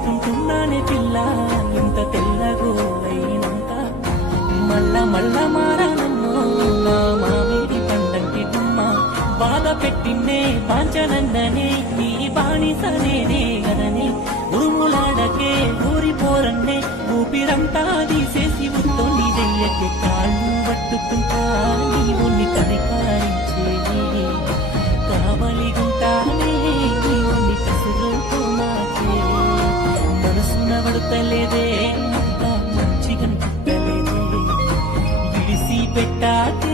పట్టుకుంటున్నానే పిల్ల ఇంత తెల్లగో అయినంత మళ్ళా మళ్ళా మారానమ్మో నా మామిడి పండంటి గుమ్మ బాధ పెట్టిన్నే పాంచనందనే నీ బానిసనేనే గదనే ఉరుములాడకే ఊరిపోరన్నే ఊపిరంతా తీసేసి ఉత్తొని చెయ్యకే కాళ్ళు పట్టుకుంటా నీవుని కనికారించేది కావలిగుంటానే నీవుని కసురుతో నాకే మనసున పడతలేదే అంత మంచిగా పుట్టలేదే ఇడిసి పెట్టాకే